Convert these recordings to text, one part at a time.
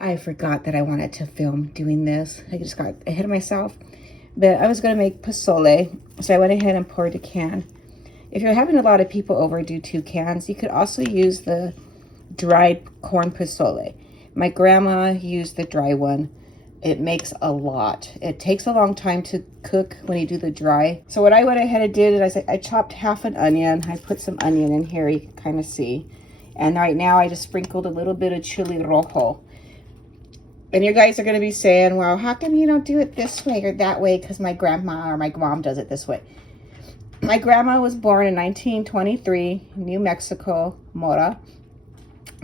I forgot that I wanted to film doing this. I just got ahead of myself. But I was going to make posolé, so I went ahead and poured a can. If you're having a lot of people over, do 2 cans. You could also use the dried corn pozole. My grandma used the dry one. It makes a lot. It takes a long time to cook when you do the dry. So what I went ahead and did is I chopped half an onion. I put some onion in here, you can kind of see. And right now I just sprinkled a little bit of chile rojo. And you guys are going to be saying, well, how come you don't do it this way or that way? Because my grandma or my mom does it this way. My grandma was born in 1923, New Mexico, Mora.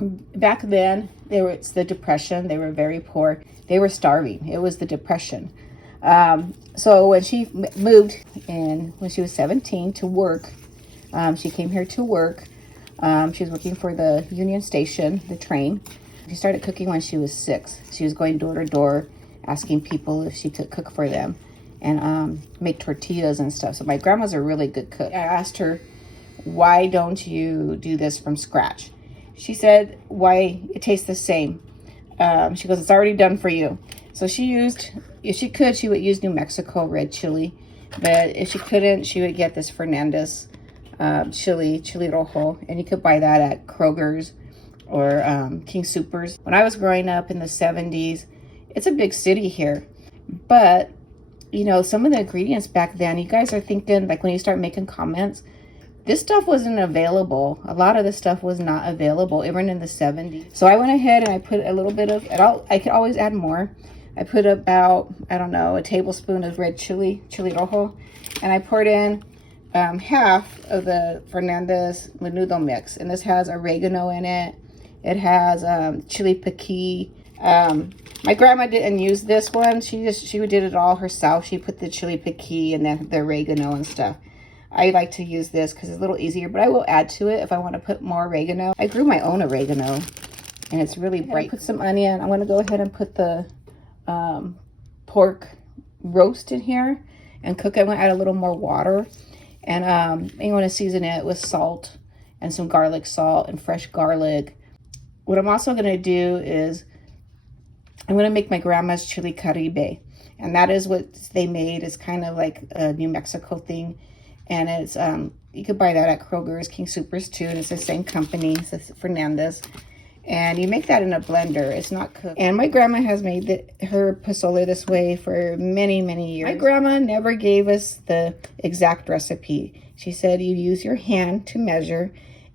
Back then, it's the Depression. They were very poor. They were starving. It was the Depression. So when she moved in, when she was 17 to work, she came here to work. She was working for the Union Station, the train. She started cooking when she was 6. She was going door to door, asking people if she could cook for them and make tortillas and stuff. So my grandma's a really good cook. I asked her, why don't you do this from scratch? She said, why? It tastes the same. She goes, it's already done for you. So she used, if she could, she would use New Mexico red chili. But if she couldn't, she would get this Fernandez chili rojo. And you could buy that at Kroger's or King Soopers. When I was growing up in the 70s, it's a big city here. But, you know, some of the ingredients back then, you guys are thinking, like when you start making comments, this stuff wasn't available. A lot of this stuff was not available, even in the 70s. So I went ahead and I put a little bit of, I could always add more. I put about, I don't know, a tablespoon of red chili rojo. And I poured in half of the Fernandez menudo mix. And this has oregano in it. It has chili piquin. My grandma didn't use this one. She did it all herself. She put the chili piquin and then the oregano and stuff. I like to use this because it's a little easier, but I will add to it if I want to put more oregano. I grew my own oregano, and it's really bright. Put some onion. I'm going to go ahead and put the pork roast in here and cook it. I'm going to add a little more water, and I'm going to season it with salt and some garlic salt and fresh garlic. What I'm also going to do is I'm going to make my grandma's chili caribe, and that is what they made. It's kind of like a New Mexico thing. And it's, you could buy that at Kroger's, King Soopers too. And it's the same company, it's Fernandez. And you make that in a blender. It's not cooked. And my grandma has made her pozole this way for many, many years. My grandma never gave us the exact recipe. She said you use your hand to measure.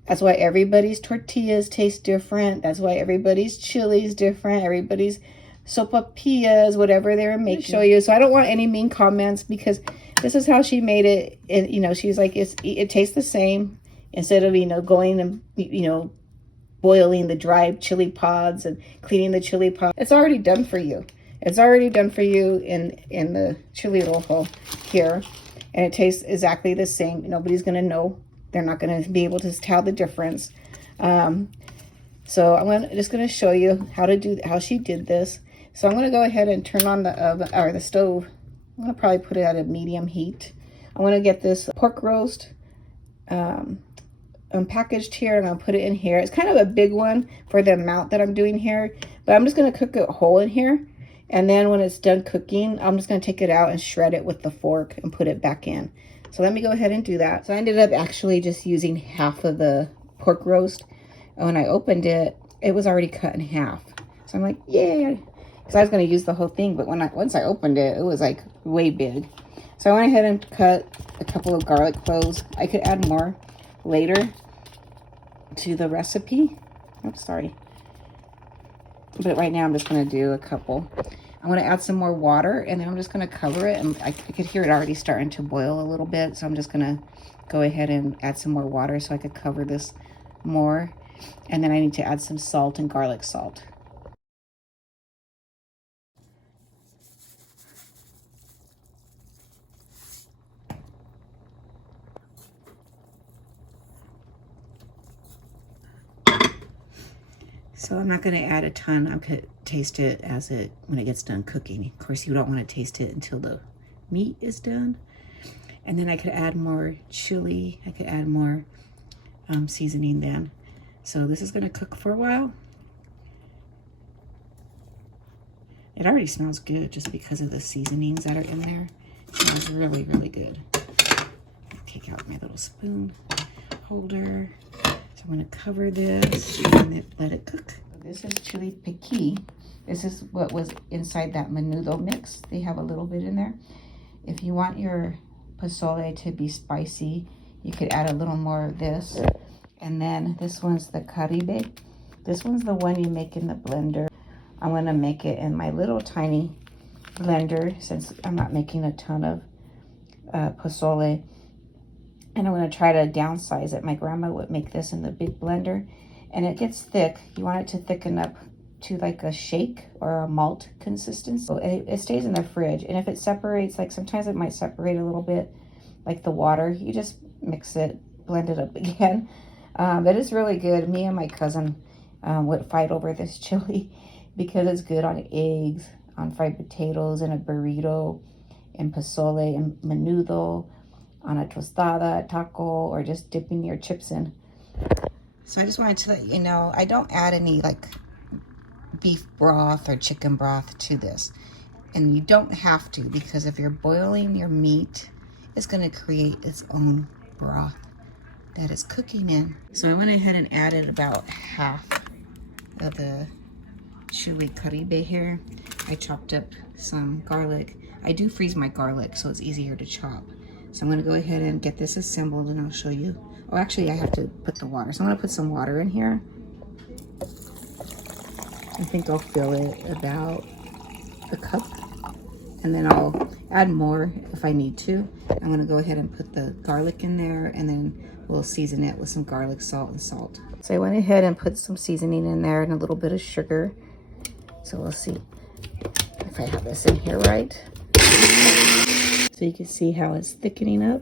That's why everybody's tortillas taste different. That's why everybody's chili is different. Everybody's sopapillas, whatever they were making. Show you. So I don't want any mean comments because this is how she made it. And, you know, she's like, it tastes the same. Instead of, you know, going and, you know, boiling the dry chili pods and cleaning the chili pods. It's already done for you. It's already done for you in the chili rojo here. And it tastes exactly the same. Nobody's going to know. They're not going to be able to tell the difference. So I'm just going to show you how she did this. So I'm going to go ahead and turn on the oven or the stove. I'm going to probably put it at a medium heat. I'm going to get this pork roast packaged here. I'm going to put it in here. It's kind of a big one for the amount that I'm doing here, but I'm just going to cook it whole in here. And then when it's done cooking, I'm just going to take it out and shred it with the fork and put it back in. So let me go ahead and do that. So I ended up actually just using half of the pork roast. And when I opened it, it was already cut in half. So I'm like, yay. Because I was going to use the whole thing, but once I opened it, it was like way big. So I went ahead and cut a couple of garlic cloves. I could add more later to the recipe. Oops, sorry. But right now I'm just going to do a couple. I'm going to add some more water, and then I'm just going to cover it. And I could hear it already starting to boil a little bit, so I'm just going to go ahead and add some more water so I could cover this more. And then I need to add some salt and garlic salt. So I'm not going to add a ton. I'm going to taste it when it gets done cooking. Of course, you don't want to taste it until the meat is done. And then I could add more chili. I could add more seasoning then. So this is going to cook for a while. It already smells good just because of the seasonings that are in there. It smells really, really good. Take out my little spoon holder. So I'm going to cover this and then let it cook. This is chili piqué. This is what was inside that menudo mix. They have a little bit in there. If you want your pozole to be spicy, you could add a little more of this. And then this one's the caribe. This one's the one you make in the blender. I'm going to make it in my little tiny blender since I'm not making a ton of pozole. And I'm going to try to downsize it. My grandma would make this in the big blender. And it gets thick. You want it to thicken up to like a shake or a malt consistency. So it stays in the fridge. And if it separates, like sometimes it might separate a little bit, like the water, you just mix it, blend it up again. But it's really good. Me and my cousin would fight over this chili because it's good on eggs, on fried potatoes, in a burrito, in pozole, in menudo, on a tostada, a taco, or just dipping your chips in. So I just wanted to let you know, I don't add any like beef broth or chicken broth to this. And you don't have to, because if you're boiling your meat, it's going to create its own broth that is cooking in. So I went ahead and added about half of the chili caribe here. I chopped up some garlic. I do freeze my garlic so it's easier to chop. So I'm going to go ahead and get this assembled and I'll show you. Oh, actually I have to put the water. So I'm going to put some water in here. I think I'll fill it about a cup. And then I'll add more if I need to. I'm going to go ahead and put the garlic in there and then we'll season it with some garlic, salt, and salt. So I went ahead and put some seasoning in there and a little bit of sugar. So we'll see if I have this in here right. So you can see how it's thickening up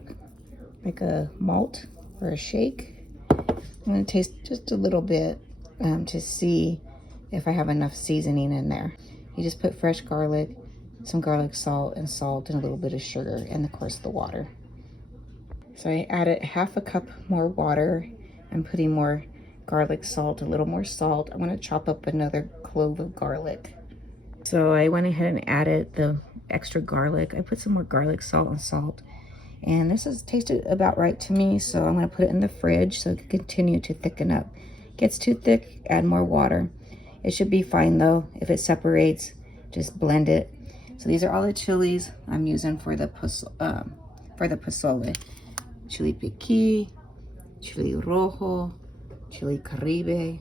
like a malt or a shake. I'm going to taste just a little bit to see if I have enough seasoning in there. You just put fresh garlic, some garlic salt, and a little bit of sugar, and of course the water. So I added half a cup more water. I'm putting more garlic salt, a little more salt. I'm going to chop up another clove of garlic. So I went ahead and added the extra garlic. I put some more garlic salt. And this has tasted about right to me, so I'm going to put it in the fridge so it can continue to thicken up. Gets too thick, add more water. It should be fine though. If it separates, just blend it. So these are all the chilies I'm using for the pozole. Chili piqué, chili rojo, chili caribe,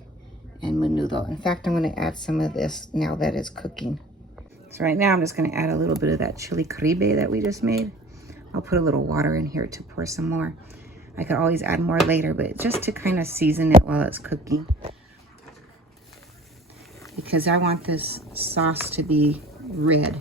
and menudo. In fact, I'm going to add some of this now that it's cooking. So right now I'm just going to add a little bit of that chili caribe that we just made. I'll put a little water in here to pour some more. I could always add more later, but just to kind of season it while it's cooking. Because I want this sauce to be red.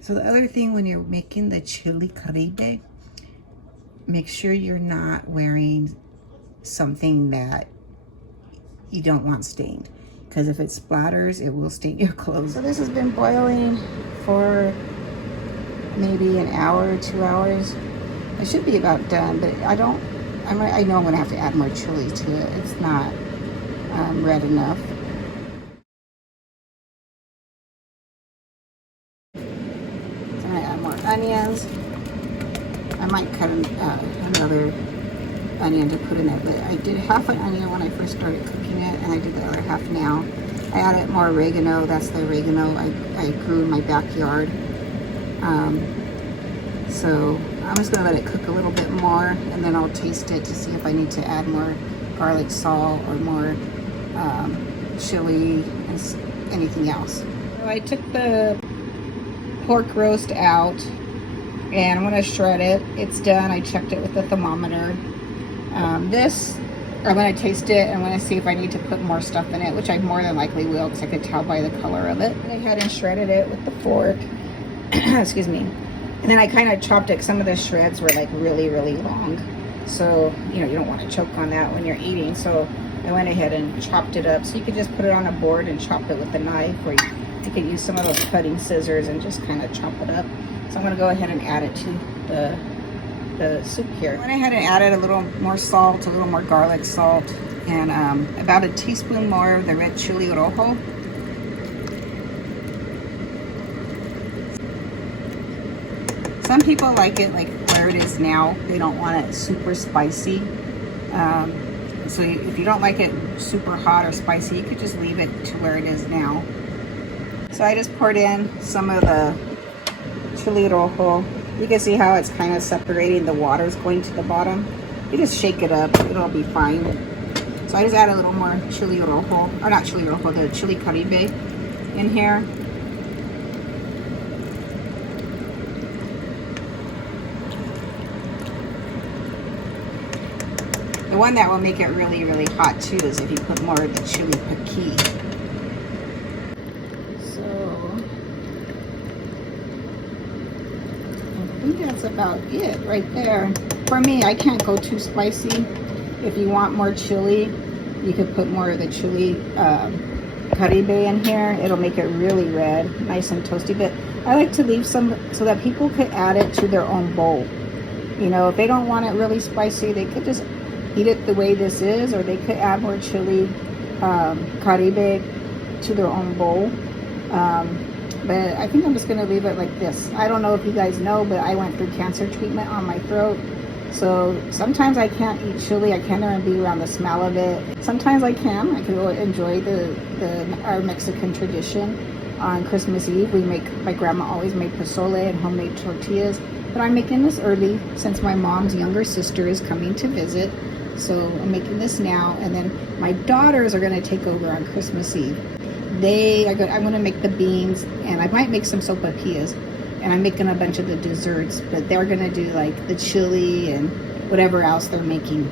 So the other thing when you're making the chili caribe, make sure you're not wearing something that you don't want stained. Because if it splatters, it will stain your clothes. So this has been boiling for maybe an hour or 2 hours. It should be about done, but I know I'm gonna have to add more chili to it. It's not red enough. Onions. I might cut another onion to put in it, but I did half an onion when I first started cooking it, and I did the other half now. I added more oregano. That's the oregano I grew in my backyard. So I'm just gonna let it cook a little bit more, and then I'll taste it to see if I need to add more garlic salt or more chili and anything else. So I took the pork roast out and I'm going to shred it. It's done. I checked it with the thermometer. This, I'm going to taste it and I'm going to see if I need to put more stuff in it, which I more than likely will because I could tell by the color of it. I went ahead and shredded it with the fork. Excuse me. And then I kind of chopped it. Some of the shreds were like really, really long. So, you know, you don't want to choke on that when you're eating. So I I went ahead and chopped it up. So you could just put it on a board and chop it with a knife, or you could use some of those cutting scissors and just kind of chop it up. So I'm going to go ahead and add it to the soup here. I went ahead and added a little more salt, a little more garlic salt, and about a teaspoon more of the red chili rojo. Some people like it like where it is now. They don't want it super spicy. So if you don't like it super hot or spicy, you could just leave it to where it is now. So I just poured in some of the chili rojo. You can see how it's kind of separating. The water's going to the bottom. You just shake it up. It'll be fine. So I just add a little more chili rojo, or not chili rojo, the chili caribe in here. The one that will make it really, really hot too is if you put more of the chili piquin. So I think that's about it right there. For me, I can't go too spicy. If you want more chili, you could put more of the chili caribe in here. It'll make it really red, nice and toasty. But I like to leave some so that people could add it to their own bowl. You know, if they don't want it really spicy, they could just eat it the way this is, or they could add more chili caribe to their own bowl. But I think I'm just going to leave it like this. I don't know if you guys know, but I went through cancer treatment on my throat. So sometimes I can't eat chili. I can't even be around the smell of it. Sometimes I can. I can go enjoy our Mexican tradition. On Christmas Eve, my grandma always made pozole and homemade tortillas. But I'm making this early since my mom's younger sister is coming to visit. So I'm making this now, and then my daughters are going to take over on Christmas Eve. I'm going to make the beans, and I might make some sopapillas, and I'm making a bunch of the desserts, but they're going to do like the chili and whatever else they're making.